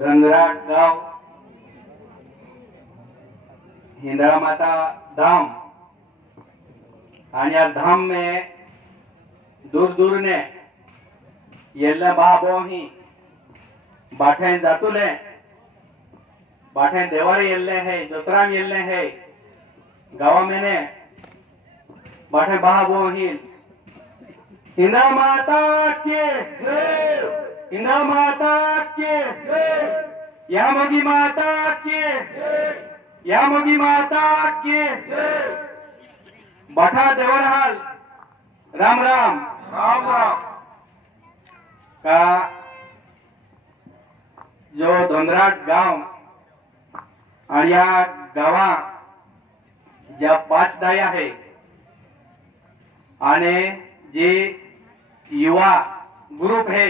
धनराट गांव हिंदरा माता धाम और धाम में दूर दूर ने येल्ला बाबो ही बाठे जातुले बाठे देवारे येल्ले है जोतराम येल्ले है गावा में ने बाठे बाबो ही हिंदा माता के हिंदा माता के यामोगी माता के यामोगी माता के बाठा देवरहाल राम राम राम राम का जो धोंदराट गांव और या गावा जब 5 दाया है आने जे युवा ग्रुप है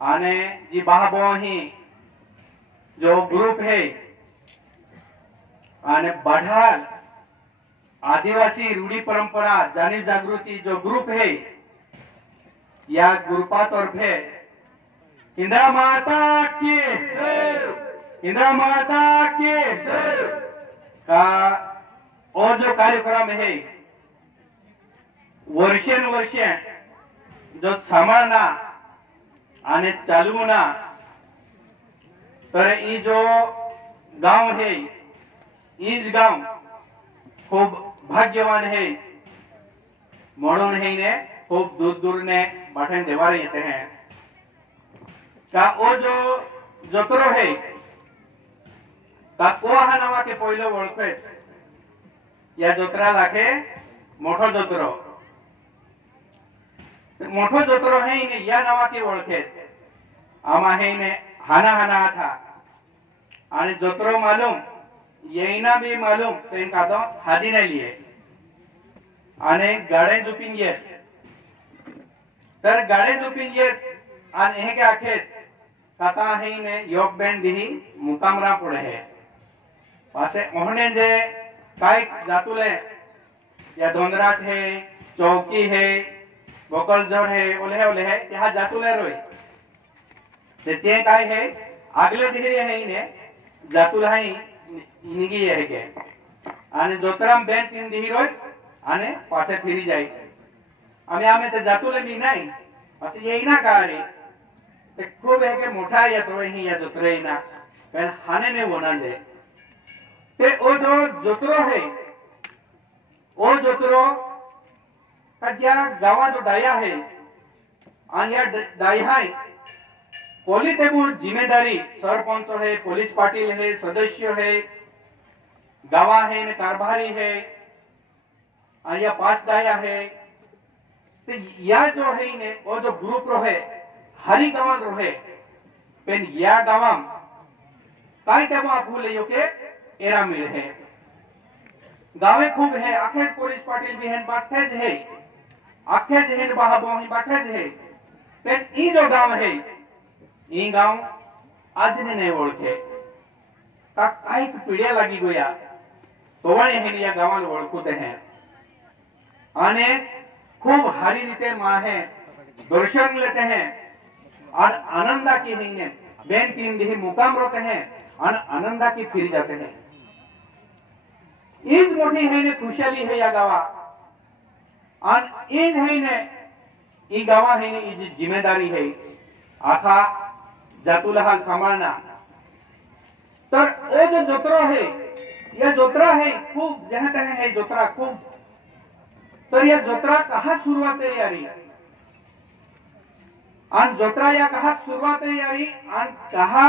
आने जी बाहबोही जो ग्रुप है आने बढ़ाल आदिवासी रूढ़ी परंपरा जानी जागृति जो ग्रुप है या ग्रुपा तर्फे इंदिरा माता की इंदिरा माता की का और जो कार्यक्रम है वर्षे जो सांभाळना आणि चालवना तर ई जो गांव है इज गांव खूब भाग्यवान है म्हणून है ने खूब दूर दूर ने बाठे देवारे येते हैं का ओ जो जत्रो है का कोहा नावा के पहिले ओळखे या जत्रा लाखे मोठो जत्रो है ने या नावा के ओळखे आमा है ने हाना हाना था आणि जत्रो मालूम येईना भी मालूम तेन का तो हादी नाही लिए आणि गाडे जुपिंग येत तर गाडे जुपिंग येत आणि हे के आखेत काता है ने योग बैंड दिही मुकामरा पुढे है पासे ओहने जे काय जातुले या धोंदराट है चौकी है गोकलजोड़ है ओले है त्या जातुले रोय ते काय है आगले दिही है ने जातुल है निगी है के आणि जोतराम बेन 3 दिही रोय आणि पासे फिरी जाई आम्ही ते जातुले मी नाही पासे येईना का रे ते खूब है के मोठा यात्रो ही या जोतरेना पण हाने ने वनांदे ते ओ जो जोतरो है ओ जोतरो का ज्या गावा जो डाया है आणि या डाया पोलीस तेबू जिम्मेदारी सरपंच है पुलिस पाटिल है सदस्य है गावा है ने कारभारी है और या 5 डाया है तो या जो है ने वो जो ग्रुप रोहे हरी गावा रोहे पेन या गावा काय तेबू आपू ले के एरा मिल है गावे खूब है आखे पुलिस पाटिल भी है बाठे है आखे जहन बाहबो ही बाठे है पेन ई जो गांव है ई गांव आज ने नहीं ओळखे का काही पिढ्या लागी गोया तोवणे हे या गावाला ओळखते हैं आने खूब हारी रीते माहे दर्शन लेते हैं और आनंदा की है बेन 3 दिन मुकाम रोते हैं और आनंदा की फिर जाते हैं इज मोठी है ने खुशहाली है या गावा और इज है ने ई गावा है ने इज जिम्मेदारी है आखा जातुला हाल सांभाळना तर ओ जो जोत्रा है या जोत्रा है खूब जहां तहां है जोत्रा खूब तर या जोत्रा कहा सुरुवात है यारी आणि जोत्रा या कहा सुरुवात है यारी आणि कहा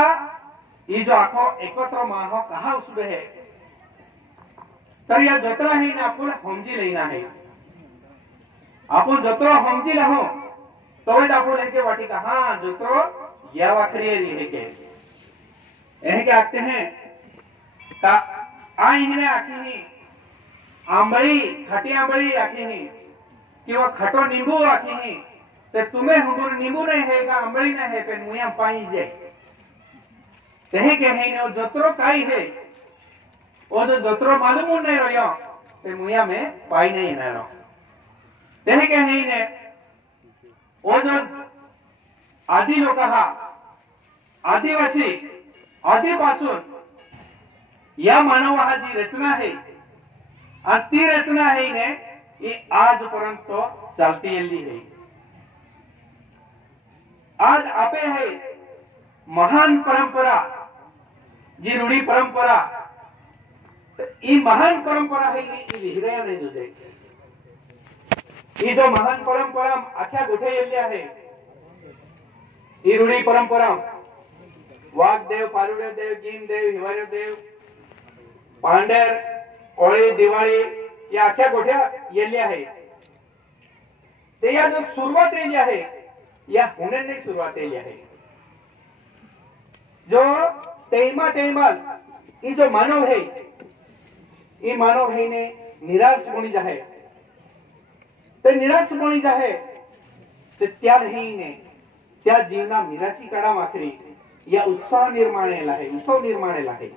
ये जो आखो एकत्र माहो कहा उसबे है तर या जोत्रा है ना आपण हमजी लेना है आपण जोत्रो हमजी लहो तो आपण है के वाटी का हां जोत्रो या वाखरी है के एह के आते हैं ता आई हिने आखी ही आंबळी खटी आंबळी आखी ही किंवा खटो नींबू आखी ही ते तुम्हें हुंबुर नींबू नहीं है का आंबळी नहीं है पे मुया पाई जे तेहे के है ने जोत्रो काई है ओ जो जोत्रो मालूम नहीं रयो ते मुया में पाई नहीं ना रो तेहे के है ने ओ जो आदि लोक हा आदिवासी आधीपासून या मानवा जी रचना आहे आणि ती रचना आहे ने ही आजपर्यंत चालती येली आहे. आज आपे है महान परंपरा जी रूढी परंपरा ही महान परंपरा है ही विहिराया नाही तुझे. ही जो महान परंपरा आख्या गोठे येली आहे ही रूढी परंपरा वाघदेव पारुडेदेव गीमदेव हिवारेदेव पांढर होळी दिवाळी या आख्या गोठ्या येली आहे. ते या जो सुरुवात केली आहे या हुनेने सुरुवात केली आहे. जो तेमा तेमाल ही जो मानव है ये मानव है ने निराश होनी जाहे ते निराश होनी जाहे ते त्या नहीं ने त्या जीवना निराशी काढा माखरी या उत्साह निर्माणेला है उत्सव निर्माणेला है.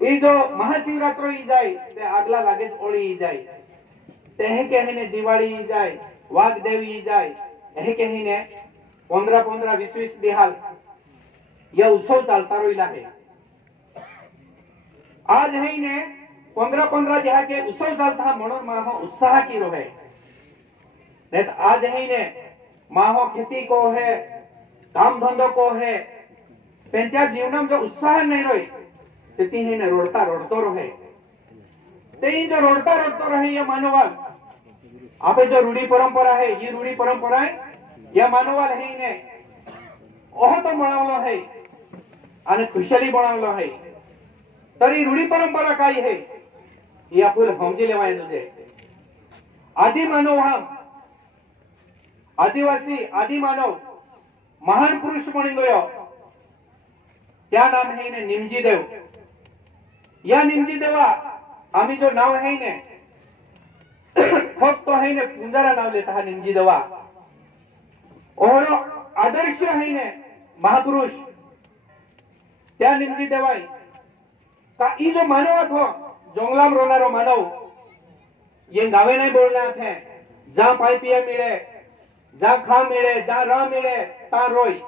ये जो महाशिवरात्र ही जाए ते अगला लागेच ओळी ही जाए ते कहने दिवाळी ही जाए वाघदेव ही जाए हे कहने 15-15 20-20 दिहाल या उत्सव चालता रोइला है. आज है ने 15-15 दिहा के उत्सव चालता म्हणून माहो उत्साह की रो है. नहीं आज है ने माहो खेती को है काम धंधो को है त्यांच्या जीवनात जो उत्साह नहीं रोई ते है ने रोडतो रहे ते जो रोडतो रहे ये मानवाल आपे जो रूढी परंपरा है ये रूढी परंपरा है या मानवाल है ने ओह तो बनावलो है आणि खुशाली बनावलो है. तरी रूढी परंपरा काय है ये आपण समजी लेवाय तुझे. आदि मानव हम आदिवासी आदि मानव महान पुरुष म्हणून गयो त्या नाम है ने निमजी देव. या निमजी देवा आम्ही जो नाव है ने फक्त है ने पुंजारा नाव लेता हा निमजी देवा और आदर्श है ने महापुरुष त्या निमजी देवाई का ई जो मानव थो जंगलाम रोनारो मानव ये गावे नहीं बोलना थे जहां पाई पिया मिले जहां खा मिले जहां रह मिले ता रोई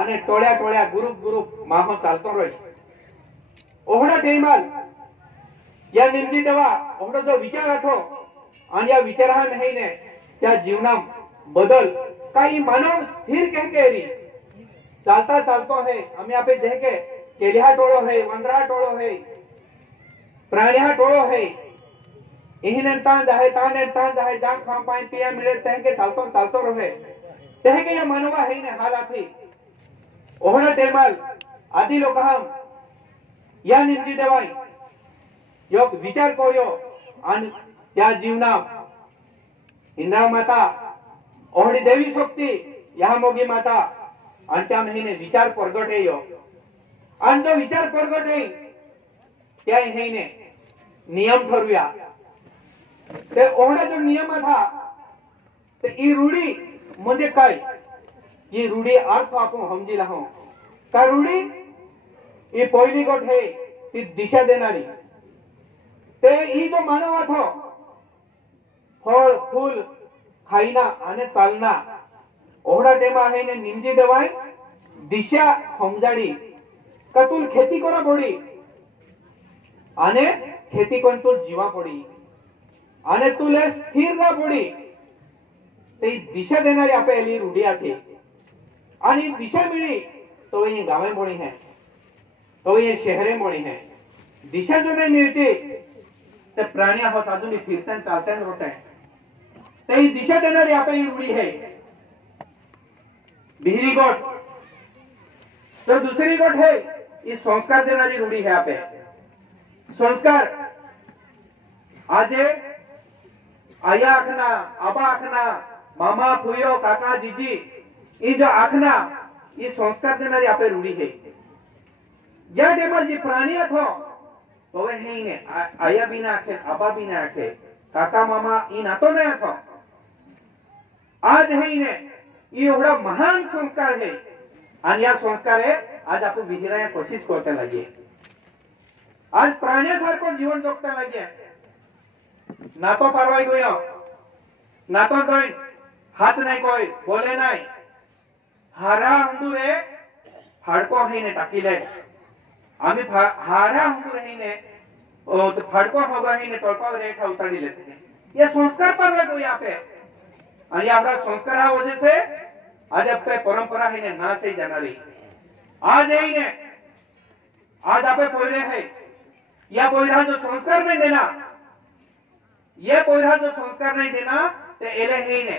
અને ટોળ્યા ટોળ્યા ગ્રુપ માહો ચાલતો રોઈ. ઓહડા ટેમાલ या निमजी देवा ओहडो जो विचार હતો आणि या विचारा नाही ने त्या जीवना बदल काही मानव स्थिर कह के री चालता चालतो है आम्ही आपे जे के केलिहा टोळो है वंद्रा टोळो है प्राणिहा टोळो है इहिने तान जाहे जा खाम पाई पिया मिले तह के चालतो रहे तह के या मानवा है ने हालाथी ओहडा टेमाल आदि लोक हम या निमजी देवाई योग विचार कोयो आणि त्या जीवना इंद्रा माता ओहडी देवी शक्ती या मोगी माता आणि त्या महिने विचार प्रगट है यो आणि जो विचार प्रगट है त्या हेने नियम ठरवूया. ते ओहडा जो नियम था ते ई रूढी म्हणजे काय ये रूढी अर्थ आपण समजी लाहो का रूढी ही पहिली गोष्ट है ती दिशा देणारी. ते ही जो मानव थो फळ फूल खाईना आणि चालना ओहडा टेमा है ने निमजी देवाय दिशा समजाडी का तुल खेती करा पडी आणि खेती कोण तुल जीवा पडी आणि तुले स्थिर ना पडी ते दिशा देणारी आपली रूढी आहे. आणि दिशा मिली तो ये गावे मोड़ी है तो ये शहरे मोड़ी है. दिशा जो नहीं मिलती ते प्राणी आहोत अजून फिरतान चालतान रोटाय ते ही दिशा देणारी आपली रूढी है. बिहरी गोट तो दूसरी गोट है ये संस्कार देणारी रूढी है. आपे संस्कार आजे आया आखना आबा आखना मामा फुयो काका जीजी ये जो आखना ये संस्कार देणारी आपली रूढी है. ज्या टेबल जी प्राणी अथो तो है ने आया भी ना आखे आबा भी ना आखे काका मामा ई नातो नहीं अथो आज है ने ये एवढा महान संस्कार है आणि या संस्कार है आज आपण विहिराया कोशिश करते लगे. आज प्राण्यासारखो जीवन जगता लगे नातो पारवाई गयो नातो कोई हाथ नहीं कोई बोले नहीं हारा हुंडुरे फाड़को हेने टाकिले आमी हारा हुंडुरे हेने तो फाड़को होगा हेने टोलपा रेखा उतारी लेते हैं। ये संस्कार पर है यहाँ पे आणि आपला संस्कार हा वजह से आज आपले परंपरा हेने नाश ही जाना रही। आज यही ने आज आपे पोयरे है या पोयरा जो संस्कार नहीं देना ये पोयरा जो संस्कार नहीं देना ते एले ही ने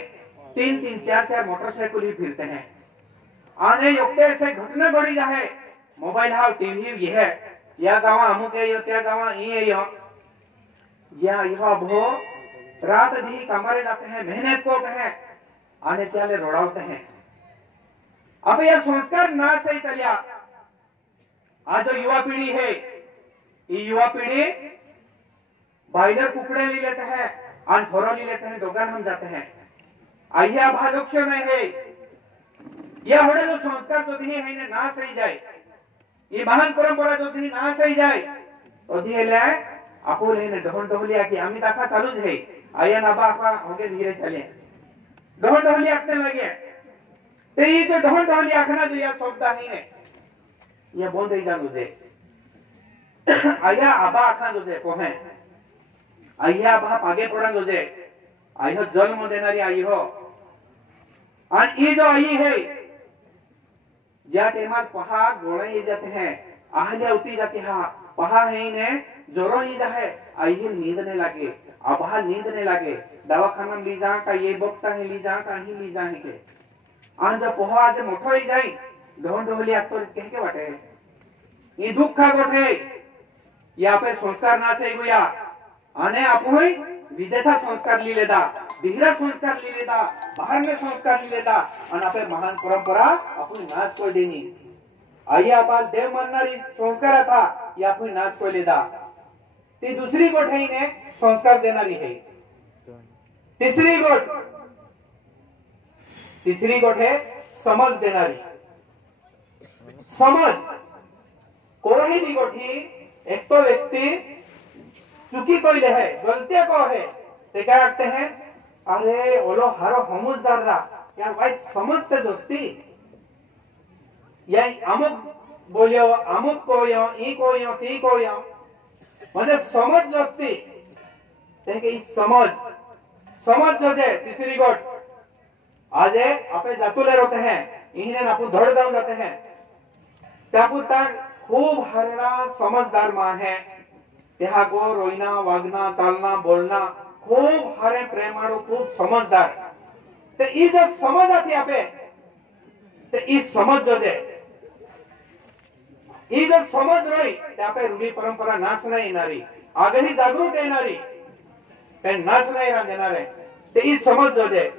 3-3 4-4 मोटरसाइकिल ही फिरते हैं। आने युक्ते से घटना घड़ी जाए मोबाइल हाव टीवी ये है या गावा अमुक है यो त्या गावा ये यो ज्या युवा भो रात दी कमरे जाते हैं मेहनत करते हैं आने त्याले रोड़ाते हैं। अब यह संस्कार ना सही चलिया आज जो युवा पीढ़ी है ये युवा पीढ़ी बाइलर कुकड़े ले लेते हैं और फोरो ले लेते हैं डोगर हम जाते हैं आइए अब लक्ष्य में है यह होने जो संस्कार जो दी है ना सही जाए ये महान परंपरा जो दी ना सही जाए तो दी ले आपो लेने ढोल ढोलिया की आमी दाखा चालू है आया ना बापा होगे धीरे चले ढोल ढोलिया आखने लगे ते ये जो ढोल ढोलिया आखना जो यह शब्द है ये बोल दे जानो जे आया आबा आखना जो जे कोहे आया बाप आगे पड़ा जो जे आयो जन्म देनारी आई हो और ये जो आई है ज्या टेमात पहा गोळे ये जाते हैं आहल्या उती जाते हा पहा है ने जोरो ही जाए आई नींद ने लगे आबा नींद ने लगे दवाखाना ली जा का ये बक्ता है ली जा का ही ली जा है के आज पहा आज मोठो ही जाई ढोल ढोली आतो कह के वाटे ये दुख का गोठे या पे संस्कार ना से गोया आने आपुई विदेशा संस्कार ली लेदा बिहरा संस्कार ली लेदा बाहर में संस्कार ली लेदा और आपे महान परंपरा अपनी नाश कर देनी आइए आप देव माननारी संस्कार था या अपनी नाश कर लेदा ती दूसरी गोठ है ने संस्कार देनारी है तीसरी गोठ है समझ देनारी समझ कोई भी गोठी एक तो व्यक्ति चुकी कोई ले है गलती को है ते क्या करते हैं अरे ओलो हारो समझदार रा यार भाई समझते दोस्ती ये अमुक बोलियो अमुक को यो ई को यो ती को यो म्हणजे समझ दोस्ती ते के समझ जो जे तीसरी गोट आज आपे जातुले रहते हैं इन्हें आपू धड़ दाम जाते हैं त्यापू तक खूब हरेरा समझदार मां है तेहा गो रोइना वागना चालना बोलना खूब हरे प्रेमाड़ो खूब समझदार ते ई जो समझ आती आपे ते ई समझ जो दे ई जो समझ रही ते आपे रूढी परंपरा नाश नाही येणारी आगे ही जागृत येणारी ते नाश नाही देणारे ते ई समझ जो दे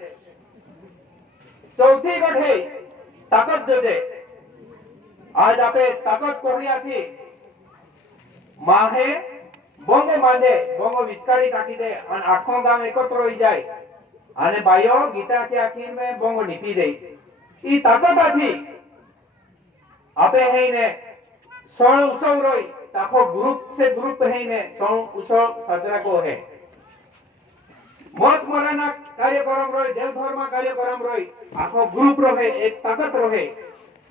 चौथी गोष्ट है ताकत जो दे आज आपे ताकत कोरिया थी माहे बोंगो मांदे बोंगो विस्कारी टाकी दे और आखों गांव एकत्र हो जाए आने बायो गीता के आखिर में बोंगो निपी दे ई ताकत आथी आपे है ने सोण उत्सव रोई ताको ग्रुप से ग्रुप है ने सोण उत्सव साजरा को है मत मरना कार्यक्रम रोई देव धर्म कार्यक्रम रोई आखो ग्रुप रहे एक ताकत रहे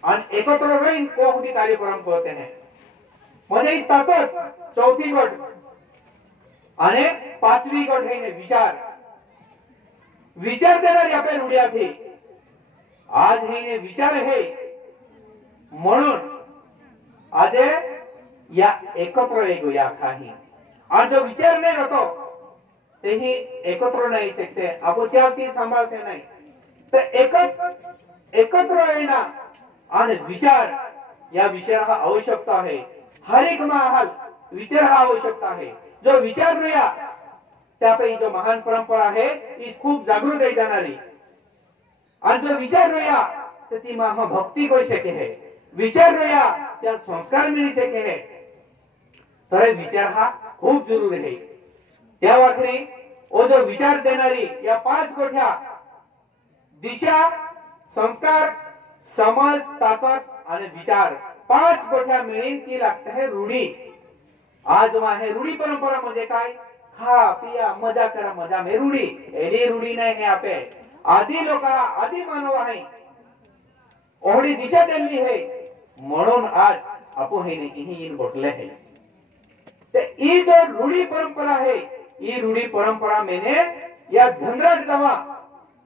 और एकत्र रही को भी कार्यक्रम करते हैं म्हणजे ताकत चौथी गोट आणि पाचवी गोट है ने विचार देणारी आपल्या रूढ्या थी आज है ने विचार है म्हणून आज या एकत्र एक या काही आज जो विचार नहीं रहतो ते ही एकत्र नहीं सकते आपण त्यावरती सांभाळते नाही तर एकत्र येना आणि विचार या विचार हा आवश्यकता है हर एक महाल विचार हा आवश्यकता है जो विचार रहा त्यापैकी जो महान परंपरा है ती खूप जागृत आहे जाणारी आणि जो विचार रहा तर ती महा भक्ती कोई शके है विचार रहा त्या संस्कार मिली शके है तर विचार हा खूप जरूरी है त्या वाखरी ओ जो विचार देणारी या 5 गोठ्या दिशा संस्कार समझ ताकत आणि विचार 5 गोठ्या मिळून ती लागते है रूढी आज आहे रूढी परंपरा म्हणजे काय खा पिया मजा करा मजा में रूढी एली रूढी नाही है आपे आदि लोकाला आदि मानव आहे ओहडी दिशा दिली है म्हणून आज आपो है ने इही इन बोटले है ते ई जो रूढ़ी परंपरा है ई रूढ़ी परंपरा मैंने या धनराज गावा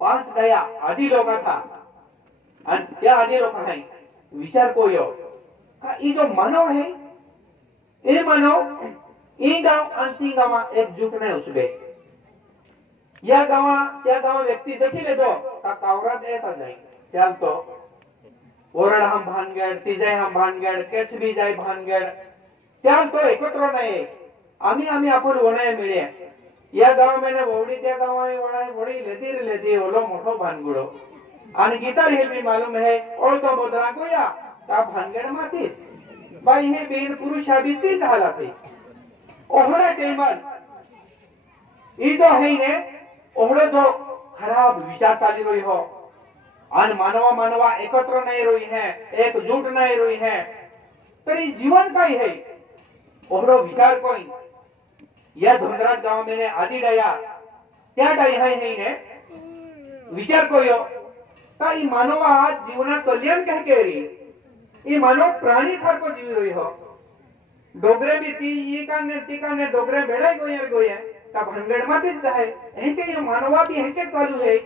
5 दया आदि लोक था आणि त्या आदि लोक है विचार कोयो का ई जो मानव है ए मानव ई गाव आणि ती गावा एकजूट नाही उसबे या गावा त्या गावा व्यक्ती देखील येतो का कावरात येता जाई त्याल तो ओरड हम भानगड तिजय हम भानगड केसबी जाय भानगड त्याल तो एकत्र नाही आम्ही आपण वणाय मिळे या गावामध्ये वोडी त्या गावाने वणाय वडी लेदी ओलो मोठो भानगडो आणि गीतार हे भी मालूम है ओळतो बोदरा गोया का भानगड माती बाई हे बेन पुरुष आदिती झाला ते ओहडा टेमल ई जो है ने ओहडो जो खराब विचार चाली रही हो आणि मानवा एकत्र नहीं रही है एकजुट नहीं रही है तरी जीवन काय है ओहडो विचार कोई या धुंदराट गांव में आदि डया त्या डया है ने विचार कोयो का ई मानवा आज जीवना कल्याण कह के री ई मानव प्राणी सारखो जीवी रही हो डोगरे भी ती काने डोगरे बेड़ाई गोये का भानगड मातीच आहे हे के ये मानवा भी हे के चालू है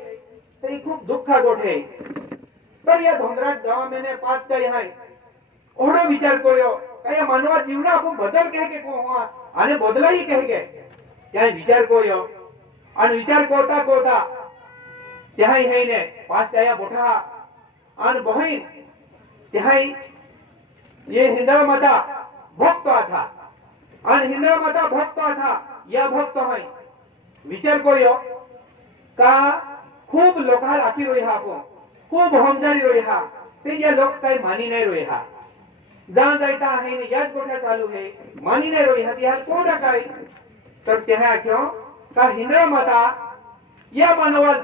तो खूप दुःखा गोठे तर या धोंदराट गांव में 5 डया है ओहडो विचार कोयो का या मानवा जीवना आपण बदल कह के को हुआ आने बदलाई कह के त्या विचार कोयो आणि विचार कोटा त्या है ने 5 डया बोठा आणि बहीण त्या ये हिंदू माता भक्त था आणि हिंदू माता भक्त था या भक्त है विचार कोयो का खूब लोकाल आखी रोई हा को खूब हमजारी रोई हा ते या लोक काही मानी नाही रोई हा जहां जायता आहे ने याच गोठ्या चालू है मानी नाही रोई हा त्याल कोडा काय तर त्या आख्यो का हिंदू माता या मानवल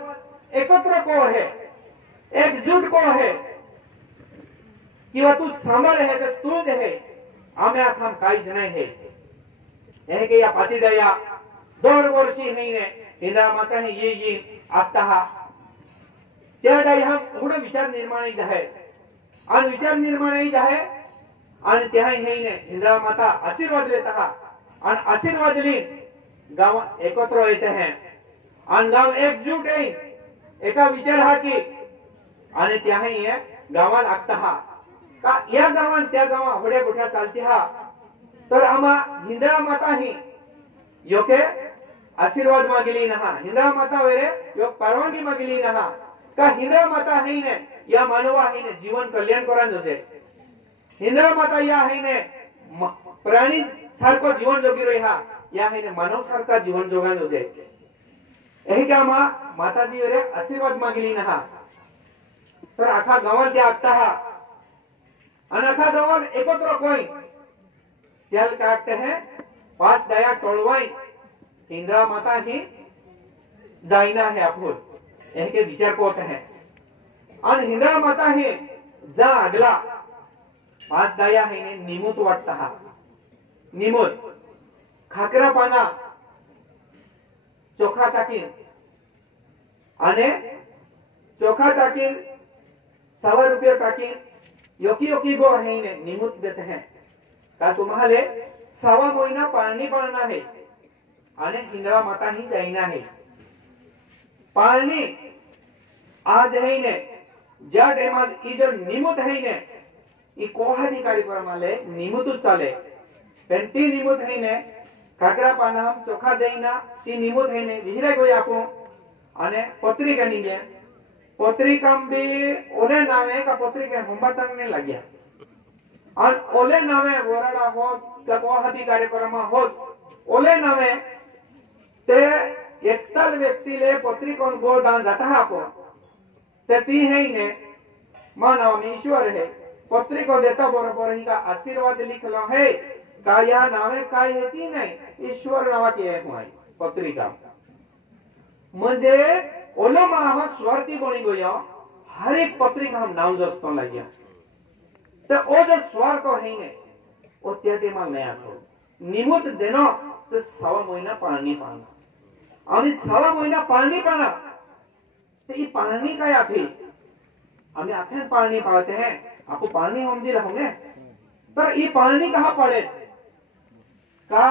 एकत्र को है एकजुट को है किंवा तू सांभाळ है तर तू दे है आम्ही आथाम काहीच नाही है हे के या 5 डया 2 वर्षी है ने हिंदू माता ने ये आता हा त्या डया थोडा विचार निर्माण आहे आणि विचार निर्माण आहे आणि त्या है ने हिंदू माता आशीर्वाद लेता हा आणि आशीर्वाद ली गाव एकत्र येते हैं आणि गाव एकजूट है एका विचार हा की आणि त्या है गावात आगता हा का या गावान त्या गावा होड्या गोठ्या चालती हा तर आम्हा हिंदू माता ही योके आशीर्वाद मागिली नहा हिंदू माता वेरे योग परवानगी मागिली नहा का हिंदू माता है ने या मानवा है ने जीवन कल्याण करान जोजे हिंदू माता या है ने प्राणी सारखो जीवन जोगी रही हा या है ने मानव सारखा जीवन जोगान जोजे एही का माताजी वेरे आशीर्वाद मागिली नहा तर आखा गावात त्या आगता हा आणि आखा गावात एकत्र कोई त्याल काटते हैं 5 दया टोळवाई हिंदू माता ही जाइना है अपुर यह के विचार को होते हैं और हिंदू माता ही जा अगला 5 दया है ने निमुत वाटता हा निमुत खाकरा पाना चोखा टाकीन आणि चोखा टाकीन 100 रुपये टाकीन योकी गो है ने निमुत देते हैं का तुम्हारे 1.5 महीना पाणी पाळना है आणि हिंदू माता ही जाइना है पाळणी आज है ने ज्या टाइमात ई जो निमुत है ने ई कोहाडी कार्यक्रमाले निमुतच चाले पण ती निमुत है ने काकरा पाना चोखा देईना ती निमुत है ने विहिरा गोई आपो आणि पत्रिका निगे पत्रिका बी ओले नावे का पत्रिका होंबातंग ने लाग्या और ओले नावे वराडा होत त्या कोहाडी कार्यक्रम होत ओले नावे ते एकtal व्यक्तीले पत्रिका गो दान जाता आपो ते ती है ने मानव ईश्वर है पत्रिका देता बरोबर ही का आशीर्वाद लिखलो है का या नावे काय है ती नाही ईश्वर नावा की है हुई पत्रिका म्हणजे ओलो मावा स्वार्थी बनी गयो हर एक पत्रिका हम नाम जस्तो लाग्या तो ओ जो स्वार्थ है ने ओ त्याटे माल नया तो निमुत देनो तो 1.5 महीना पाणी पाना आणि 1.5 महीना पाणी पाना ते ई पाणी काय आथे आम्ही आखेन पाळणी पाळते हैं आपको पाळणी समजी होंगे तर ये पाळणी कहाँ पड़े का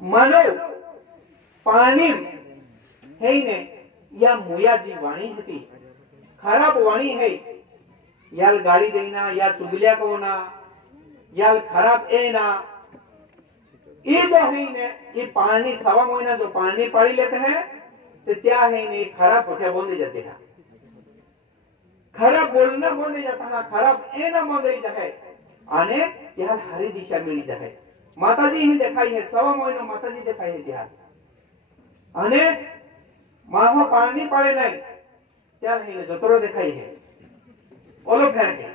मानव पाळणी है ने या मुयाजी वाणी हती खराब वाणी है याल गाड़ी देना या सुगलिया को ना याल खराब ए ना ये जो है ने ये पानी सवा महीना जो पानी पाड़ी लेते हैं तो क्या है ने खराब उठे बोल जाते हैं खराब बोलना बोल जाता है खराब ए ना बोल जाए आने यार हरी दिशा मिली जाए माताजी ही दिखाई है सवा महीना माताजी दिखाई है त्यार आने माहो पानी पाड़े नहीं क्या है जतरो दिखाई है ओलो फेर के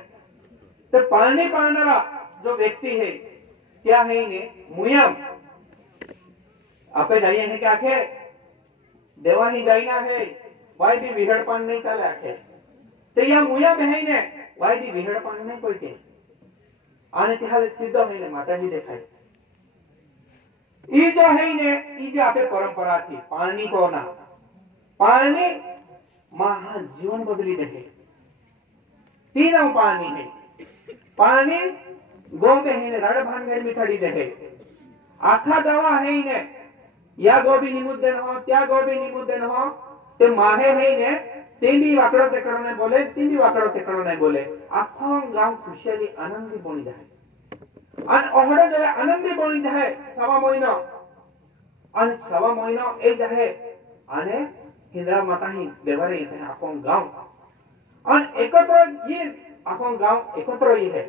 तो पानी पाड़नारा जो व्यक्ति है क्या है ने मुयम आपे जाइए है क्या के देवा ही जाइना है वाई भी विहड़पन नहीं चले आखे तो या मुयम है ने वाई भी विहड़पन नहीं कोई के आने तिहाल सिद्ध है ने माता ही दिखाई ई जो है ने ई जो आपे परंपरा थी पानी को ना पानी महा जीवन बदली दे तीनों पानी है पानी गो में है रड़ भानगढ़ मिठाड़ी दे आखा दवा है ने या गोबी निमुद्दन हो त्या गोबी निमुद्दन हो ते माहे है ने तींडी वाकड़ो तेकड़ो ने बोले तींडी वाकड़ो तेकड़ो ने बोले आखो गांव खुशियाली आनंदी बनी जाए अन ओहड़ो जो आनंदी बनी जाए सवा महीनो अन सवा महीनो ए जाए आने हिंद्रा माता ही देवारे इथे आखो गांव अन एकत्र ये आखो गांव एकत्र ये है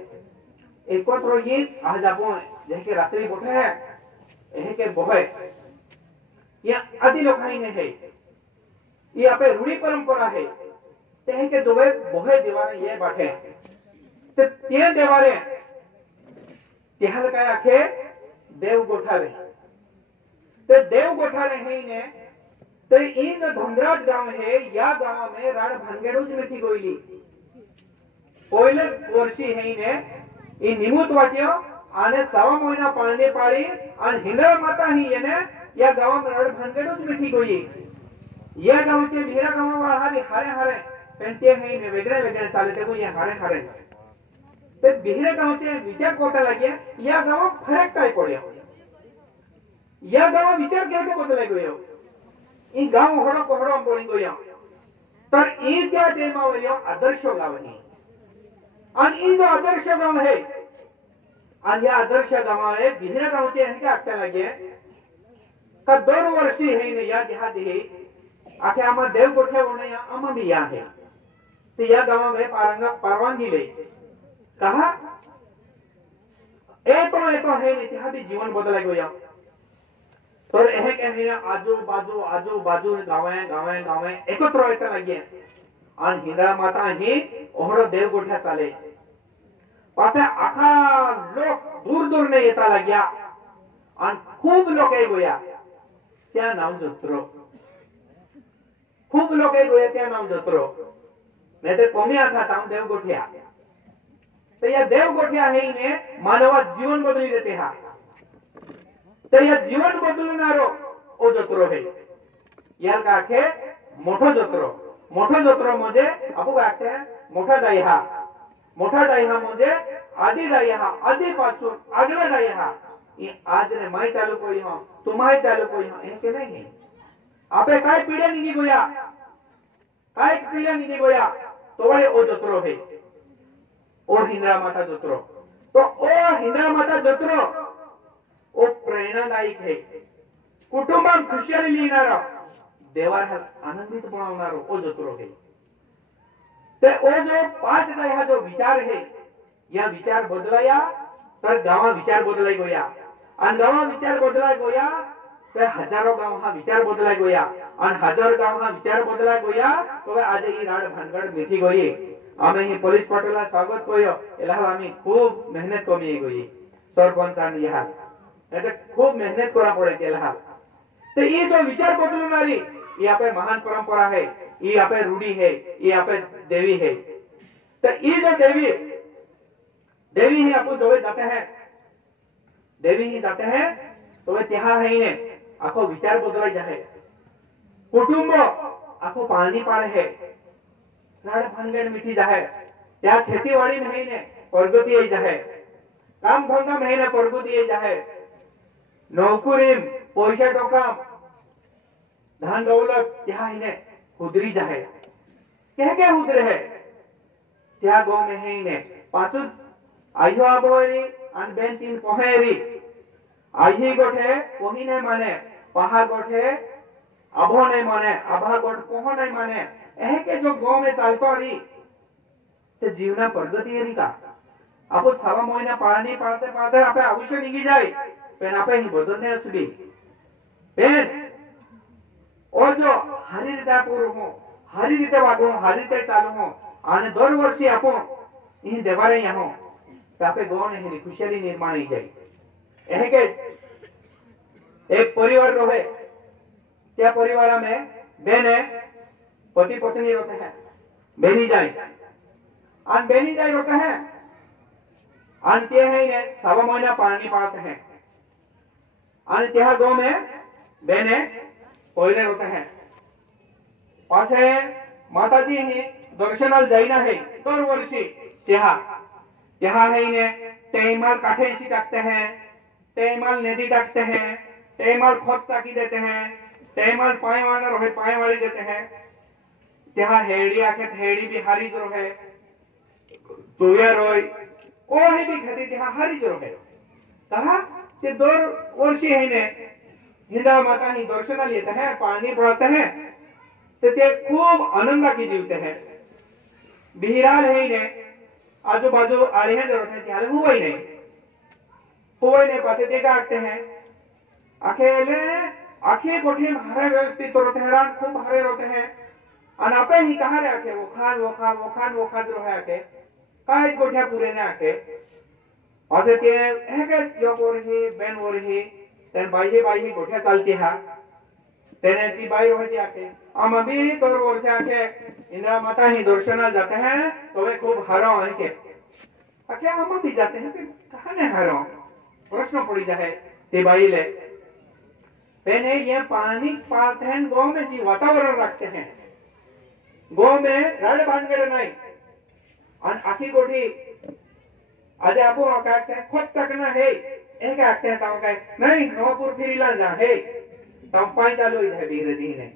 एकत्र ये आज आपण जैसे रात्रि बोठे है एहे के बोहे ये आदि लोकाई ने है ये आपे रूढ़ी परंपरा है तेहे के जोवे बोहे दीवारे ये बाटे ते ते देवारे तेहल का आखे देव गोठारे ते देव गोठारे है ने तो ये जो धंधराज गांव है या गांव में राड भानगेडूच मिठी गोईली पहिले वर्षी है ने ये निमुत वाट्यो आने सवा महीना पाळणे पाळी आणि हिंदळ माता ही येने या गावात राड भानगेडूच मिठी गोई या गावचे विहिरा गावावर हारी हारे हारे पेंटे है ने वेगळे वेगळे चाले ते ये हारे हारे ते विहिरा गावचे विचार कोता लागे या गावात फरक काय पड्यो या गावात विचार केके बदले गयो ई गाव होडो कोहडो बोली गयो तर ई त्या टेमावलियो आदर्श गाव है आणि ई जो आदर्श गाव है आणि या आदर्श गावाले विहिरा गावचे हे काय आटला लागे का दरवर्षी है ने या देहात है आखे आमा देव गोठे होणे या आमा भी या है ते या गावा में परवानगी ले कहा ए तो है ने त्या भी जीवन बदला गया तर एहे के है आजू बाजू गावे गावे एकत्र येता लागे आणि हिंदळा माता ही ओहडो देव गोठ्या चाले पासे आखा लोक दूर दूर ने येता लाग्या आणि खूप लोक गोया त्या नाव जत्रो खूप लोक गोया त्या नाव जत्रो नाही ते कमी आता ताम देव गोठ्या तर या देव गोठ्या है ने मानवा जीवन बदली देते हा तर या जीवन बदलणारो ओ जत्रो है यार का आखे मोठो जत्रो म्हणजे आपण काय आहे मोठा डायहा म्हणजे आदि डायहा आधीपासून आगला डायहा ये आज ने माय चालू कोई हो तुम्हारे चालू कोई हो ये के नहीं है आपे काय पीड़े निगी गोया तो बड़े ओ जत्रो है ओ हिंद्रा माता जत्रो तो ओ हिंद्रा माता जत्रो ओ प्रेरणादायक है कुटुंबात खुशियाली लिहिणारा देवाला आनंदित बनवणारा ओ जत्रो है ते ओ जो 5 डायहा जो विचार है या विचार बदलाया तर गावा विचार बदलाय गोया आणि गावा विचार बदलाय गोया तर हजारो गाव हा विचार बदलाय गोया आणि हजार गाव हा विचार बदलाय गोया तो आज ही राड भानगड मिठी गोई आम्ही ही पोलीस पाटोला स्वागत कोयो एला आम्ही खूप मेहनत कमी गोई सरपंच आणि या એટલે खूब मेहनत करा पड़े तेला तो ये जो विचार बदलणारी ये आपे महान परंपरा है ये आपे रूढ़ी है ये आपे देवी है तो ये जो देवी ही आपको जो जाते हैं तो वे त्या है ने आखो विचार बदलाई जाए कुटुंब आखो पाणी पाड़े है राड भानगड मिठी जाहे त्या खेतीवाड़ी में ही ने प्रगति आई जाहे काम धंधा में ही ने प्रगति आई जाहे नौकरी पैसा टका धन दौलत त्या ही ने हुदरी जाहे क्या हुदरे है त्या गांव में ही ने पाचू आयो आबोरी अन बेन तीन पहेरी आही गोठे पोहिने माने पहा गोठे अभो नहीं माने अभा गोठ पोह नहीं माने एह के जो गांव में चालतो रही ते जीवना प्रगति रही का आप सवा महीना पाळणी पाळते पाळते आपे आयुष्य निघी जाए पण आपे ही बदलने असली पेन और जो हरी रीते पूरो हो हरी रीते वागो हरी रीते चालू हो आने दर वर्षी आपो इन देवारे यहाँ तापे गांव ने ही खुशहाली निर्माण ही जाए एह के एक परिवार रहे त्या परिवार में बेने पति पत्नी होते हैं बेनी जाए अन बेनी जाए होते हैं अन ते है ने सवा महीना पानी पाते हैं अन त्या गांव में बेने कोयले होते हैं पासे माताजी ही दर्शनाल जाइना है दर वर्षी त्या है ने तेमाल काठे सी टाकते हैं तेमाल नदी टाकते हैं तेमाल खत टाकी देते हैं तेमाल पाए वाला रहे पाए वाली देते हैं त्या हेड़ी आके हेड़ी भी हरी जो है तुया रोय कोई भी खेती त्या हरी जो है कहा कि दर वर्षी है ने हिंदा माता ही दर्शन लेते हैं पानी पड़ते हैं ते खूब आनंद की जीवते हैं बिहराल है ने आजू बाजू आले हैं जरूरत है त्याल हुआ ही नहीं पासे देखा आते हैं अकेले आखे कोठे भारे व्यवस्थित होते हैं खूब भारे होते हैं अन आपे ही कहा रे आके वो खान जो है आके काय कोठिया पूरे ने आके पासे ते है के यो कोर ही बेन और ही तेन बाई कोठिया चलती है तेने ती बाई रहती आके हम अभी तोर ओर से आके इंदिरा माता ही दर्शना जाते हैं तो वे खूब हरो है के आके हम भी जाते हैं फिर कहां ने हरो प्रश्न पड़ी जाए ते बाई ले पहले ये पानी पाते हैं गांव में जी वातावरण रखते हैं गांव में राड बांधगड़ नहीं और आखी कोठी आज आपो कहते हैं खुद तकना है एक कहते हैं ताऊ कहे नहीं नवापुर फिरीला जा है ताऊ पाई चालू है धीरे धीरे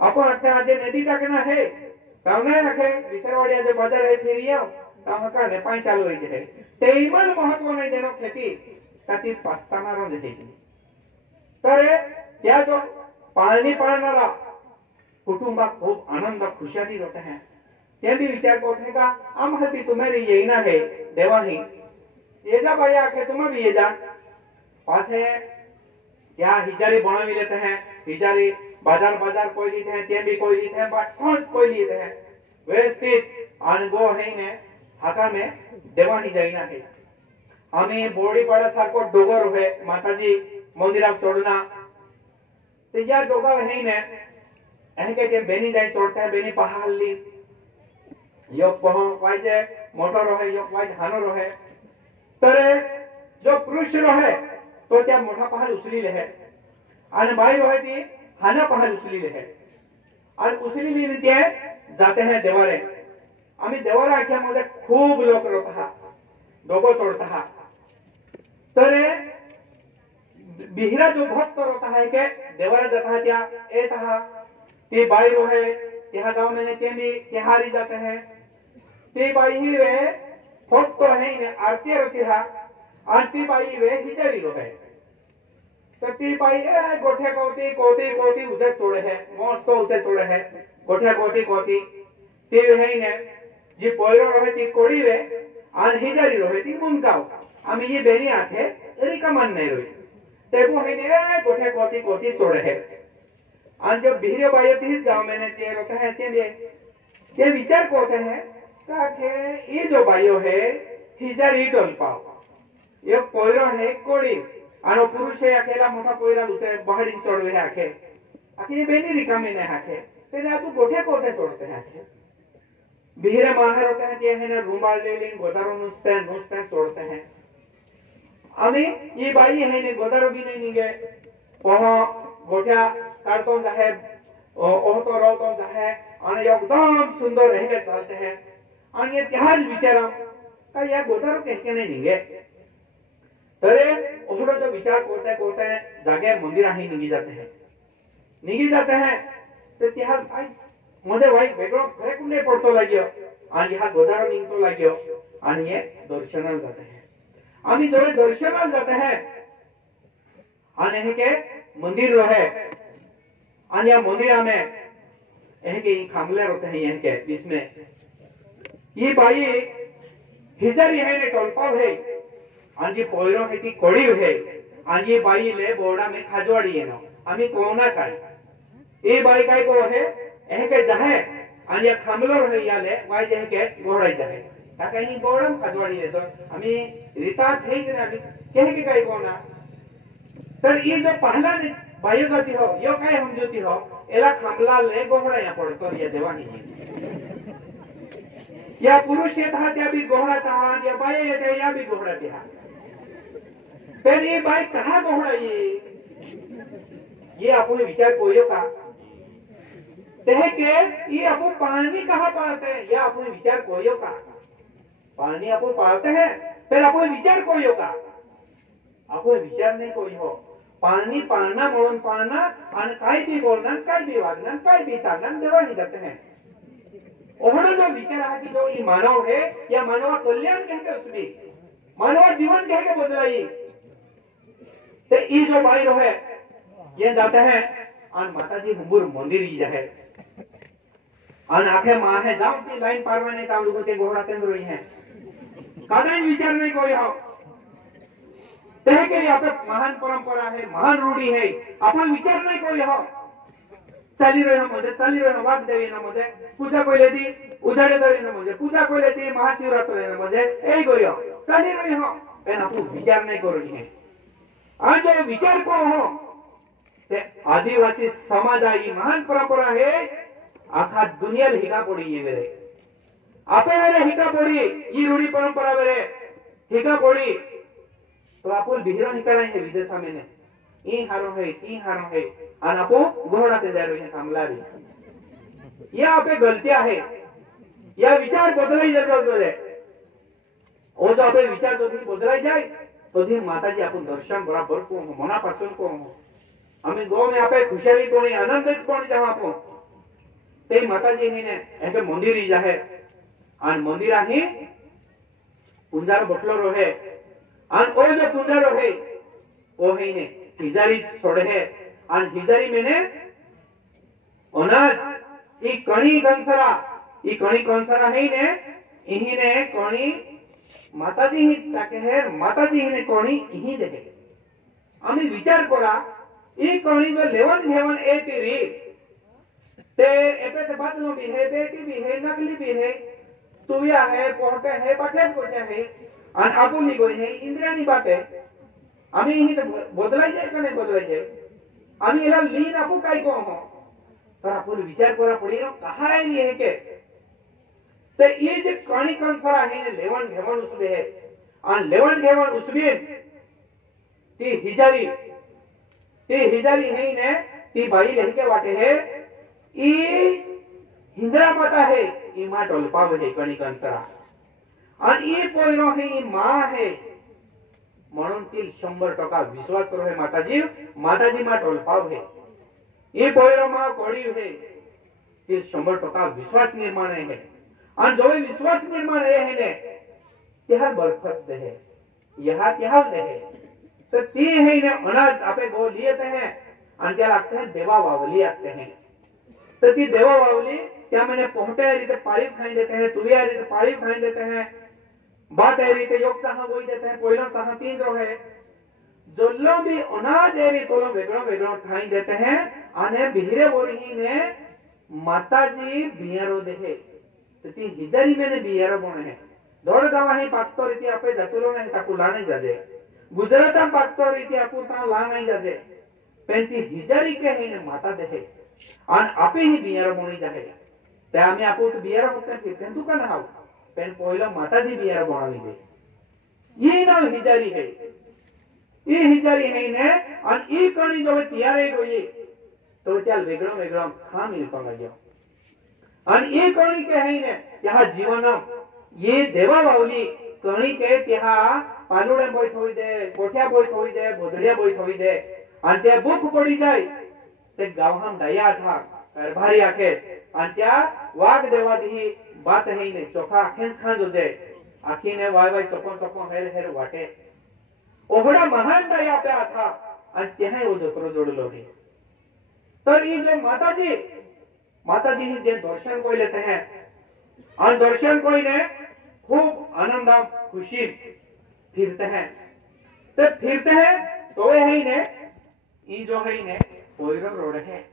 आपो कहते हैं आज नदी तकना है ताऊ नहीं रखे विसरवाड़ी आज बाजार है फिरिया ताऊ कहते हैं पाई चालू है तेमल महत्व नहीं देनो खेती कति पस्ताना रो देती तर त्या जो पाळणी पाळणारा कुटुंबात खूप आनंद खुशाली होते हैं ते भी विचार करते का आम हल्दी तुम्हारी येना है देवा ही ये जा भाई आके तुम भी ये जा पासे क्या हिजारी बनावी लेते हैं हिजारी बाजार कोई लेते हैं ते भी कोई लेते हैं बट कोई लेते हैं व्यवस्थित अनुभव है ने हाका में देवा ही जाइना है हमें बोड़ी पड़ा सारको डोगर है माताजी मंदिराक चढ़ना तो या डोगा है ने एह के बेनी जाई चढ़ता है बेनी पहाड़ ली yok poho waje motor rohe yok waje hano rohe तरे जो पुरुष रोहे तो त्या मोठा पहाड़ उचली ले है आणि बाई रोहे ती हाना पहाड़ उचली ले है आणि उचली ली ते जाते हैं देवारे आम्ही देवारा आख्यामध्ये खूप लोक रोता डोगो चढता तरे बिहरा जो भक्त रोता है के देवारा जाता है त्या एता ते बाई रोहे त्या गांव में ते भी तिहारी जाते हैं ते बाई ही वे फोट तो है ने आरती रोती हा आरती बाई वे हिजारी लो है तो ती बाई ए गोठे कोटी उसे छोड़े है मोस तो उसे छोड़े है गोठे कोटी ते है ने जी पोयरो रहे ती कोड़ी वे आन हिजारी रहे ती मुनकाव आम्ही ये बेनी आथे एरिका मन नहीं रोई ते वो है ने गोठे कोटी छोड़े है आन जो बिहरे बाई तीस गांव में ने ते रोते हैं ते विचार करते हैं ताकि ये जो बाइयो है हिजारी टोल पाओ ये पोयरो है कोड़ी आनो पुरुष है अकेला मोटा पोयरा उसे पहाड़ी चढ़वे है आके ये बेनी रिका में ने आके ते ना तू गोठे कोठे चढ़ते हैं आके बिहरे माहर होते हैं ये है ना रूमाल ले लें गोदारो नुस्ते चढ़ते हैं हमें ये बाई है ने गोदारो भी नहीं निगे पोहो गोठा काटतो है तो रहो तो जाहे आणि एकदम सुंदर रह के चलते हैं आणि ये त्याज विचारा का या गोदारो कहके नहीं निगे तरे ओहडो जो विचार करते जागे मंदिर ही निगी जाते हैं तो त्याज भाई मध्ये भाई वेगळो फेकुंडे पडतो लाग्यो आणि हा गोदारो निघतो लाग्यो आणि ये दर्शनाला जाते हैं आम्ही जोडे दर्शनाला जाते हैं आणि हे के मंदिर रहे आणि या मंदिर में यह के खामले होते हैं यह के इसमें ये बाई हिजरी है ने टोलपाव है आणि पोयरो है ती कोड़ी है आणि ये बाई ले बोर्डा में खाजवाड़ी है ना आम्ही कोना काय ये बाई काय को है यह के जाहे आणि या खामलो रहे याले वाय जे के गोड़ाई जाहे ता काही बोर्डा खाजवाड़ी है तो आम्ही रीता थे ने आम्ही कह के काय कोना तर ये जो पहला ने बाई जाती हो यो काय समझती हो एला खामला ले गोहड़ा या पड़तो ये देवानी या पुरुष ये था त्या भी गोहड़ा था या बाई ये थे या भी गोहड़ा था फिर ये बाई कहाँ गोहड़ा ये आपने विचार कोयो का तह के ये आपको पानी कहाँ पाते हैं या आपने विचार कोयो का पानी आपको पाते हैं फिर आपको विचार कोयो का आपको विचार नहीं कोई हो पानी पाळणा म्हणून पाळणा आणि काय बी बोलणार काय बी वागणार काय बी सांगणार देवानी करते हैं ओहडो जो विचार आहे की जो ये मानव है या मानव कल्याण कहते उसमें मानव जीवन कह के बदलाई ते ई जो बाई रो है ये जाते हैं और माताजी हुंबुर मंदिर ही जाए और आखे मां है जाओ की लाइन पारवा नहीं ताम लोगों के घोड़ा तेंद रही है कादाई विचार नहीं कोई हो तह के यहाँ पे महान परंपरा है महान रूढ़ी है अपन विचार नहीं कोई हो चाली रहे वाग देवी ना मुझे पूजा कोई लेती उजाड़े देवी ना मुझे पूजा कोई लेती महाशिवरात्रि ना मुझे यही कोई हो चाली रहे हो पेन अपन विचार नहीं करो है आज जो विचार को हो ते आदिवासी समाज आई महान परंपरा है आखा दुनिया हिका पड़ी ये मेरे आपे मेरे हिका पड़ी ये रूढ़ी परंपरा मेरे हिका पड़ी तो आपको बिहरा निकला है विदेशा में ने ई हारो है ती हारो है और आपो घोड़ा ते जा रहे हैं कामला रे ये आपे गलतियां है या विचार बदलाई जरूरत है ओ जो आपे विचार जो बदलाई जाए तो दिन माताजी आपन दर्शन बराबर को मनापासून को हमें गो में आपे खुशाली कोणी आनंदित कोणी जहां आपो ते माताजी ने एके मंदिर ही जाहे और मंदिर ही पुंजार बटलो रहे और ओ जो पुंजारो है वो है ने हिजारी छोड़े है और हिजारी में ने अनाज ई कणी कंसरा है ने इही ने कणी माताजी ही ताके है माताजी ही ने कणी इही देखे आम्ही विचार करा ई कणी जो लेवन घेवन ए तेरी ते एपे ते बादलो भी है बेटी भी है नकली भी है तुया है पोहटे है पठेत कोटे है और आपुनी कोई है इंद्रियानी बात है आम्ही ही बदलाई जाए का नहीं बदलाई जाए आम्ही एला लीन आपू काय को हो तर आपण विचार करा पडेल कहा है ये के ते ये जे कणी कंसरा है ने लेवन घेवन उसबे है और लेवन घेवन उसबे ती हिजारी है ने ती बाई लेके वाटे है ई हिंद्रा पता है ई मा टोलपाव है कणी कंसरा आणि ई पोयरो है ई मां है म्हणून ती 100% विश्वास करो है माताजी मा टोलपाव है ई पोयरो मा कोडी है ती 100% विश्वास निर्माण है आणि जो विश्वास निर्माण है ने त्याहा बरकत दे है यहा त्याहा दे है तो ती है ने अनाज आपे गो लिएते हैं आणि त्या लागते हैं देवा वावली आते हैं तो ती देवा वावली त्या मैंने पोहटे रीते पाळी खाई देते हैं तुलिया रीते पाळी खाई देते हैं बात है रीते योग सहा बोई देते हैं पोइलो सहा तीन रो है जोल्लो भी अनाज एवी तोलो वेगळो खाई देते हैं आने बिहरे बोरी ने माताजी बियारो देहे तो ती हिजारी में बियारो बने है दौड़ गावा ही पाकतो रीति आपे जतुलो ने ताकू लाने जाजे गुजराता पाकतो रीति आपू ता लाने जाजे पेंती हिजारी के है ने माता देहे आन आपे ही बियारो बनी जाहे ते आम्ही आपू तो बियारो फक्त तेंतु का नाव पेन पहिलो माताजी बियारो बनावी दे ये नाव हिजारी है ने और ई कणी जो तैयार है तो त्याल वेगळं वेगळं खाण येवपाक लागलो आणि ये कणी के है ने ह्या जीवन ये देवा बावली कणी के त्या पालुडे बोय थोई दे कोठ्या बोय थोई दे बोधड्या बोय थोई दे आणि त्या भूक पडी जाय ते गावहाम दया था कारभारी आखे आणि त्या वाघ देवादी बात है ने चोखा आखेच खान जोजे आखीने वाय वाय चोपन चोपन हेर हेर वाटे ओहडा महान दया पे था आणि त्याने वो जोतरो जोडलो नाही तर ये जो माताजी ही जे दर्शन कोई लेते हैं और दर्शन कोई ने खूब आनंद खुशी फिरते हैं तो ये है ने ये जो है ने पोइरो रोड है